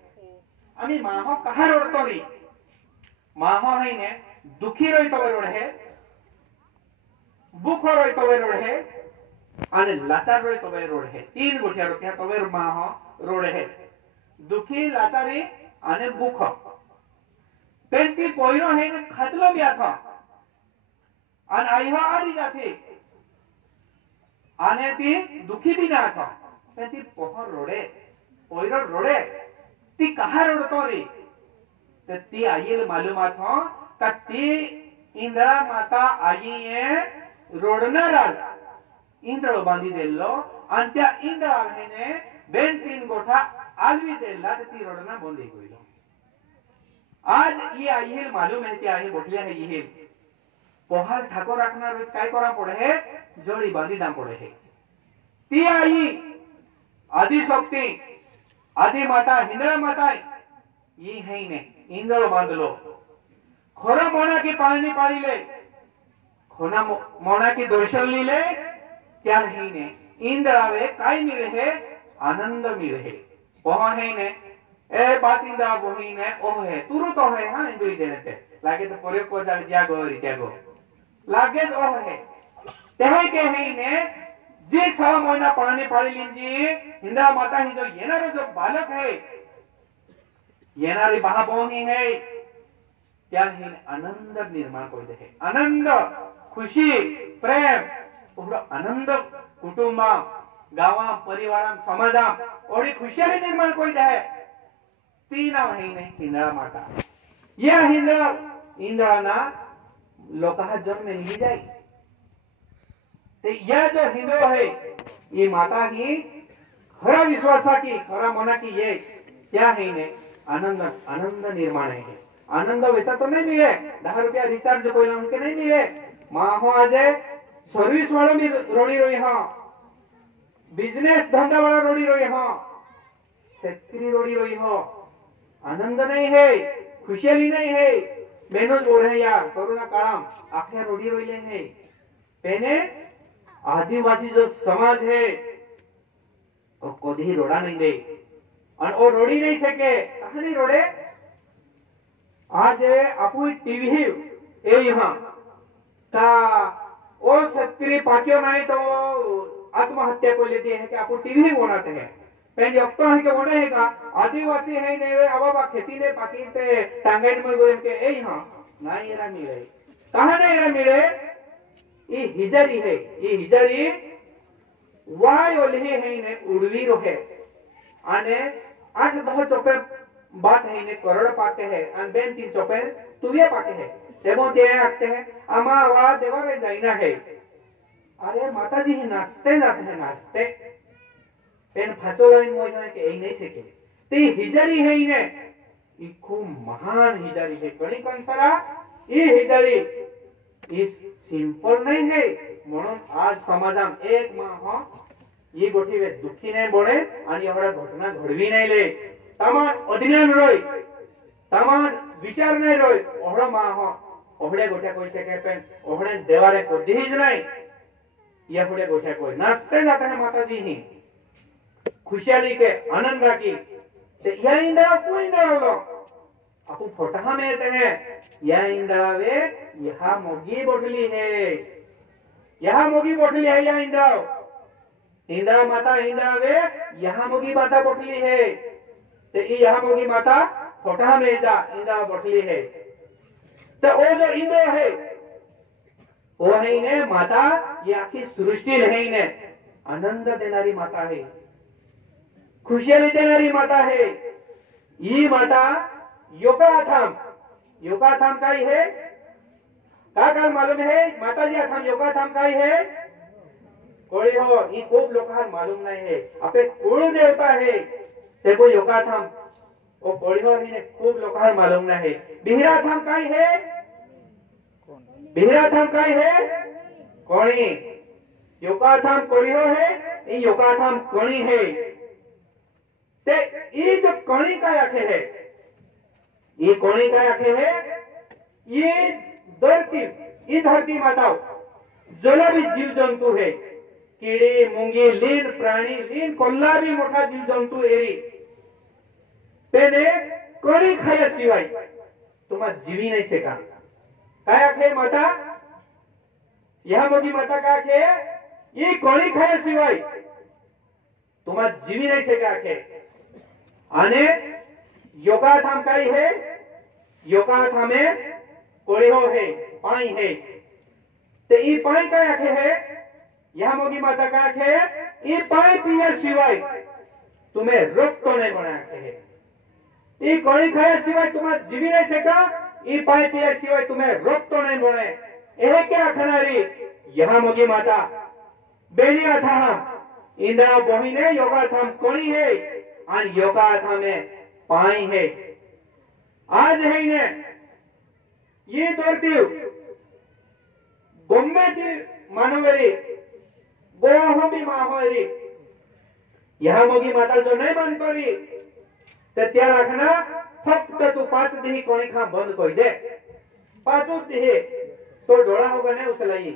आणि माहो कहा रोडतो री माहो है ने दुखी रोई तो रोड है भूखो रोई तो रोड है आणि लाचार रोई तो रोड है तीन गोठ्या रोट्या तो माहो रोड है दुखी लाचारी आणि भूख पण ती पोइरो है ने खातलो बी था आणि आईहा आली जाते आणि ती दुखी भी ना था पण ती पोहर रोडे पोइरो रोडे ती कहा रोडतो रे तर ती आईले मालूम था का ती इंद्रा माता आई ये रोडनार इंद्र बांधी देलो आणि त्या इंद्रा ने बेन तीन गोठा आलवी देला तर ती रोडना बंदी कइलो आज ये आई मालूम है कि आई बोटले है ये पोहार ठाकुर रखना रोज काय करा पड़े है जोड़ी बांधी दाम पड़े है ती आई आदि शक्ति आदि माता हिंद्रा माता ये है ने इंद्र बांध लो खोरा मोना की पानी पाड़ी ले खोना मोना की दर्शन ली ले क्या नहीं ने इंद्र आवे काय मिले है आनंद मिले है पोहा है ने ए बासिंदा बोही ने ओ है तुरु तो है हां इंद्री देने ते लागे तो पोरे को जा गो रित्या गो लागे ओ है तेहे के है ने जे 6 महीना पानी पाड़ी लीजी हिंदा माता ही जो येनारो जो बालक है येनारी बहा बोही है क्या है आनंद निर्माण कोई दे आनंद खुशी प्रेम और आनंद कुटुंब गावा परिवार समाजा ओडी खुशियाली निर्माण कोई दे तीन महीने हिंद्रा माता या इंद्राना लोका जन्म ली जाए ते यह जो हिंदू है ये माता ही खरा विश्वासा की खरा मना की ये क्या है ने आनंद निर्माण है आनंद वैसा तो नहीं मिले 10 रुपया रिचार्ज कोई उनके नहीं मिले माँ हो आज सर्विस वालों भी रोड़ी रोई हाँ बिजनेस धंधा वाला रोड़ी रोई हाँ सेक्रेटरी रोड़ी रोई हाँ आनंद नहीं है खुशियाली नहीं है मेहनत हो रहे यार कोरोना काळाम आख्या रोडी रोइले है पेने आदिवासी जो समाज है वो कभी रोड़ा नहीं दे और वो रोड़ी नहीं सके कहां नहीं रोड़े आज आपू टीवी ए यहाँ ता ओ सत्तरी पाकियो नहीं तो आत्महत्या को लेते हैं कि आपू टीवी बनाते हैं पहले अब तो है कि बोले है का आदिवासी है ने अब खेती ने पाकी ते टांगेन में गोम के ए हां ना येरा मिले कहां नहीं येरा मिले ये हिजरी है ये हिजरी वाय ओले है ने उड़वी रोहे आने 8-10 चोपे बात है ने करोड़ पाते हैं और बेन 3 चोपे तुवे पाते हैं देवो दे आते हैं अमा वा देवा रे जाइना है अरे माताजी ही नाचते जाते हैं नाचते पेन फाचोलाइन मोजना के ei नहीं सके ते हिजरी है ने ई खूब महान हिजरी है कणी कंसरा ई हिजरी इस सिंपल नहीं है म्हणून आज समाजात एक माह ये गोठी वे दुखी नहीं बोले आणि एवढा घटना घडवी नाही ले तमाम अज्ञान रोय तमाम विचार नहीं रोय ओहडा माह ओहडे गोठ्या कोई सके पेन ओहडे देवारे कधीच नाही या पुढे गोठ्या कोई नाचते जाते हैं माताजी ही खुशहाली के आनंद की से यह इंद्रा को इंद्रा लो आपको फोटा में रहते हैं यह इंद्रा वे यह मोगी बोटली है यह मोगी बोटली है यह इंद्रा माता इंद्रा वे यह मोगी माता बोटली है तो यह मोगी माता फोटा में जा इंद्रा बोटली है तो वो जो इंद्र है वो है ने माता ये आखी सृष्टि है ने आनंद देनारी माता है खुशियाली देनारी माता है ई माता योगाथाम, योगाथाम काय है? काय मालूम है? माताजी अथाम योगाथाम काय है? कोळी हो, ई खूप लोकांना मालूम नाही है. आपले कुळ देवता है ते को योगाथाम, ओ कोळी हो ही खूप लोकांना मालूम नाही है. बिहराथाम काय है? बिहराथाम काय है? कोणी. योगाथाम कोळी हो है, ई योगाथाम कोणी है. ते ई जो कोणी काय आखे है, ये कोणी काय आखे है? ये धरती माता जोला भी जीव जंतु है, कीड़ी मुंगी लीन प्राणी लीन कोल्ला भी मोठा जीव जंतु एरी तेने कोणी खाया शिवाय तुम्हा जीवी नाही से का. काय आखे माता? यह मोठी माता का आखे? ये कोणी खाया शिवाय तुम्हा जीवी नाही से का आखे. आणि योगाथाम काय है? योगाथामे कोळी हो है, पाणी है. ते ई पाणी काय आखे है? यह मोगी माता का आखे? ई पाणी पिया शिवाय तुम्हें रोग तो नहीं बना आखे है. ई कोणी खाया शिवाय तुम्हा जीवी नहीं से का. ई पाणी पिया शिवाय तुम्हें रोग तो नहीं बने. एहे क्या आखणारी यह मोगी माता बेलियाथाम इंद्रा बोहिने योगाथाम कोणी है आणि योगाथामे पाणी है. आज है ने ये दौरतीव गोम्मेती मानवरी गोहो भी माहोरी यह मोगी माता जो नहीं मानतो री ते त्या राखना फक्त तू 5 दिही कोणी खा बंद कोई दे. 5 दिही तो डोळा होगा नहीं उसलाई.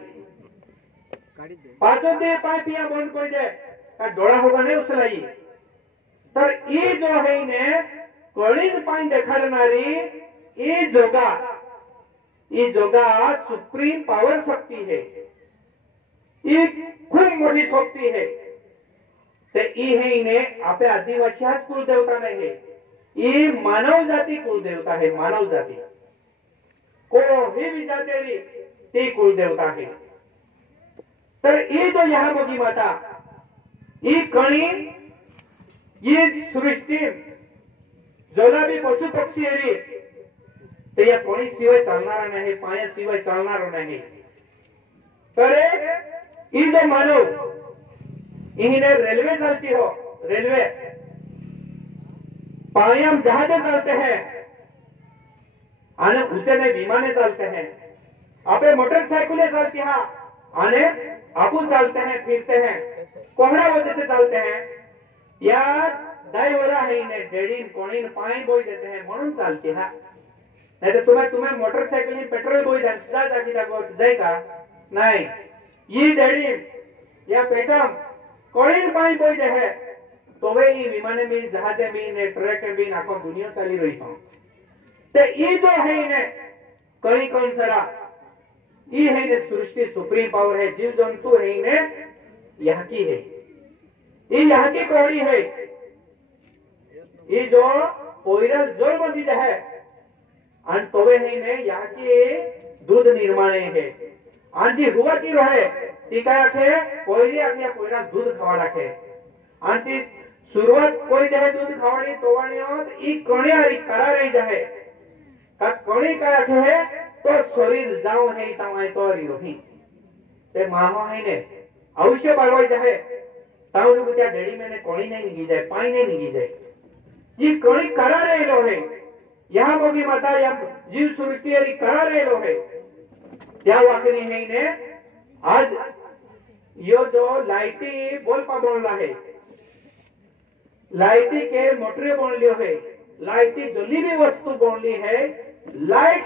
5 दिही पाय पिया बंद कोई दे का डोळा होगा नहीं उसलाई. तर ई जो है ने कोळीन पाणी देखाडणारी ई जोगा सुप्रीम पावर शक्ती है. ई खूप मोठी शक्ती है. ते ई है ने आपले आदिवासी हाच कुलदेवता नाही है. ई मानव जाती कुलदेवता है. मानव जाती कोही भी जातेरी ती कुलदेवता है. तर ई जो यह मोगी माता ई कणी ये सृष्टि जोला भी पशु पक्षी एरी ते या कोणी शिवाय चालणार नाही, पाया शिवाय चालणार नाही. तर ई जो मानव इन्हें रेलवे चलती हो, रेलवे पायाम जहाज चलते हैं आने ऊंचे में विमाने चलते हैं. आपे मोटरसाइकिलें चलती हैं आने आपू चलते हैं, फिरते हैं. कोहड़ा वजह से चलते हैं या ड्राइवर है इन्हें डेडीन कोणीन पानी बोई देते हैं म्हणून चालती है. नहीं तो तुम्हें मोटरसाइकिल में पेट्रोल बोई जा जागी जाएगा नहीं. ये डेडीन या पेट्रोल कोणीन पानी बोई दे है तो वे ये विमाने में जहाजे में ने ट्रक में नाको दुनिया चली रही हो. ते ये जो है इन्हें कहीं कौन सरा ये है ने सृष्टि सुप्रीम पावर है. जीव जंतु है इन्हें यहाँ की है. ये यहाँ की कोहड़ी है. ये जो पोइरल जोर बंदी है आणि तोवे है ने यहाँ की दूध निर्माण है. आणि जी हुआ की रहे ती काय आखे पोइरी आखे पोइरा दूध खावा राखे. आणि ती सुरुवात कोई दे दूध खावानी तोवानी होत ई कोणी आरी करा रही जाहे का कोणी काय आखे है तो शरीर जाओ है तमाय तो री रोही ते माहो है ने अवश्य बाळवाई जाहे ताऊ लोग त्या डेडी में ने कोणी नहीं निगी जाए, पानी नहीं निगी जाए. जी कोणी करा रहेलो है यहाँ मोगी माता या जीव सृष्टि आरी करा रहेलो है. त्या वाकरी है ने आज यो जो लाइटी बोल पा बोलला है लाइटी के मोटरे बोललियो है. लाइटी जोली भी वस्तु बोलली है लाइट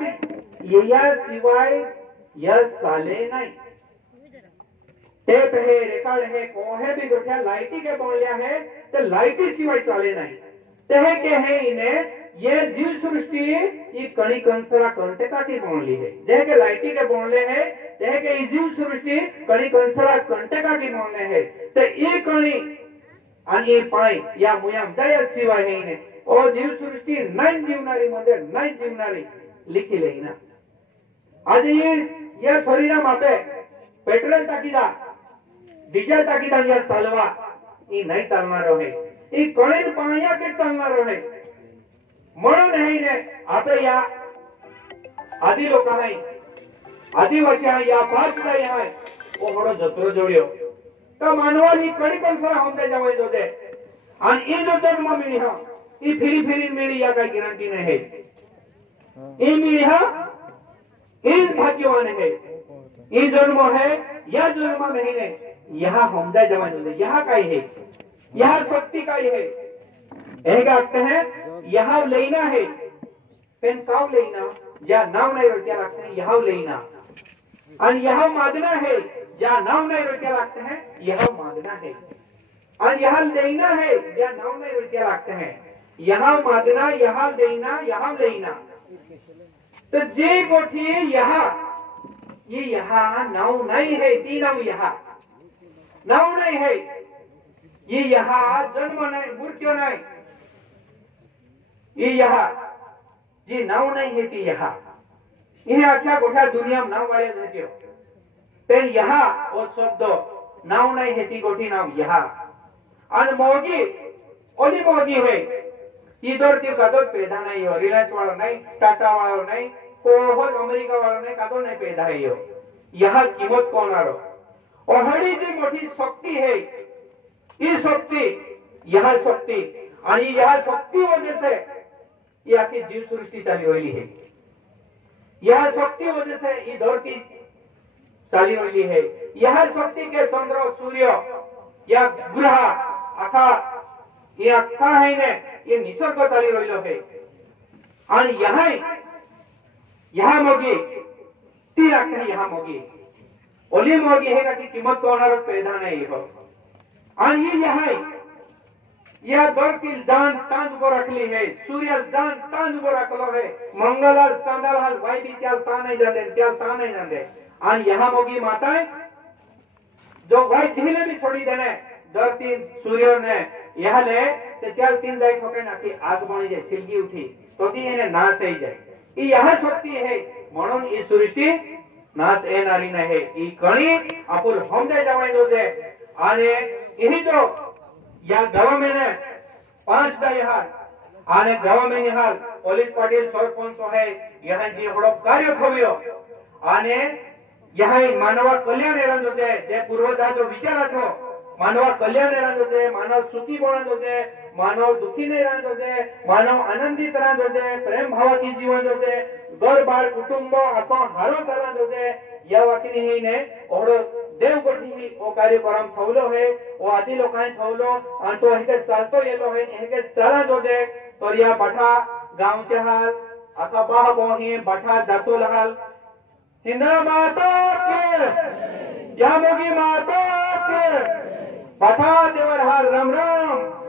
या सिवाय यह साले नहीं. टेप है रिकॉर्ड है कोहे भी गोठ्या लाइटी के बोल लिया है तो लाइटी सिवाय चाले नहीं. तह के है इन्हें ये जीव सृष्टि ये कणी कंसरा कंटेका की बोल ली है. जह के लाइटी के बोलले है तह के जीव सृष्टि कणी कंसरा कंटेका की बोलने है. तो ये कणी आणि ये पाय या मुयाम जय शिवाय है इन्हें ओ जीव सृष्टि नहीं जीवनारी मध्ये नहीं जीवनारी लिखी लेना. आज ये या शरीरा मापे पेट्रोल टाकी दा डीजल टाकी दा या चालवा ई नहीं चालणार है. ई कणेन पाया के चालणार है. म्हणून हे ने आता या आदि लोक आहे आदिवासी आहे या पाच काय आहे ओहडो जत्रो जोड्यो तो मानवाली कडी पण सर होते जावे जोते आणि ई जो जन्म मिली हा ई फिरी फिरी मिली या काय गॅरंटी नाही है ई मिली हा ई भाग्यवान है ई जन्म है या जन्म नहीं ने यहाँ होते जावे जोते यहाँ काय है यहाँ शक्ति काय है एक आते हैं यहाँ लेना है पेन काव लेना ज्या नाव नाही रट्या लागते हैं यहाँ लेना और यहाँ मागना है ज्या नाव नहीं रट्या लागते हैं यहाँ मागना है और यहाँ लेना है ज्या नाव नहीं रट्या लागते हैं यहाँ मागना यहाँ लेना तो जे गोठी यहाँ ये यहाँ नाव नहीं है ती नाव यहाँ नाव नहीं है ये यहाँ जन्म नहीं मृत्यु नहीं ये यहाँ जी नाव नहीं है ती यहाँ इन्हें आख्या गोठा दुनिया में नाव वाले रहते हो तेन यहाँ वो शब्द नाव नहीं है ती गोठी नाव यहाँ अन मोगी ओली मोगी है इधर ती कदर पैदा नहीं हो रिलायंस वाला नहीं टाटा वाला नहीं कोई अमेरिका वाला नहीं कदर नहीं पैदा है यो यहाँ कीमत कौन आ रहा और हरी जी मोटी शक्ति है ये शक्ति यहाँ शक्ति और यहाँ शक्ति वजह से ये आखिर जीव सृष्टि चाली वाली है यह शक्ति वजह से ये धरती चाली वाली है यह शक्ति के चंद्र सूर्य या ग्रह आखा ये अखा है ने ये निसर्ग चाली रहिलो है और यहाँ मोगी ती रखते हैं यहाँ मोगी ओली मोगी है कि कीमत को अनारत पैदा नहीं हो और ये यहाँ यह धरती जान तांज ऊपर रखली है सूर्य जान तांज ऊपर रखलो है मंगल चांदल हल भाई भी त्याल ता नहीं जाते और यहाँ मोगी माताएं जो भाई ढीले भी छोड़ी देने धरती सूर्य ने यह ले ते त्याल तीन जाए ठोके ना कि आग बनी जाए सिलगी उठी तो ती इन्हें नाश ही जाए ये यह शक्ति है म्हणून ये सृष्टि नाश येणारी नाही ही कणी आपण हमदे जावाय जोजे आणि यही जो या गवर्नमेंट 5 दाय हाल आणि गवर्नमेंट हाल पोलीस पाटील सरपंच है यहाँ जी हडो कार्य थवियो आणि यहाँ मानव कल्याण एरन जोजे जे पूर्वजाचो विचार आठो मानव कल्याण एरन जोजे मानव सुखी बन जोजे मानव दुखी नहीं रहन जोजे मानव आनंदित रहन जोजे प्रेम भाव की जीवन जोजे घर बार कुटुंब आखो हारो चला जोजे या वाकिनी ही ने ओडो देवगोठी ओ कार्यक्रम थवलो है ओ आदि लोकांनी थवलो आणि तो हेके चालतो येलो है हेके चला जोजे तो या बठा गावचे हाल आका बाह बोही बठा जातो हाल हिंदा माता के या मोगी माता के बठा देवर हाल राम राम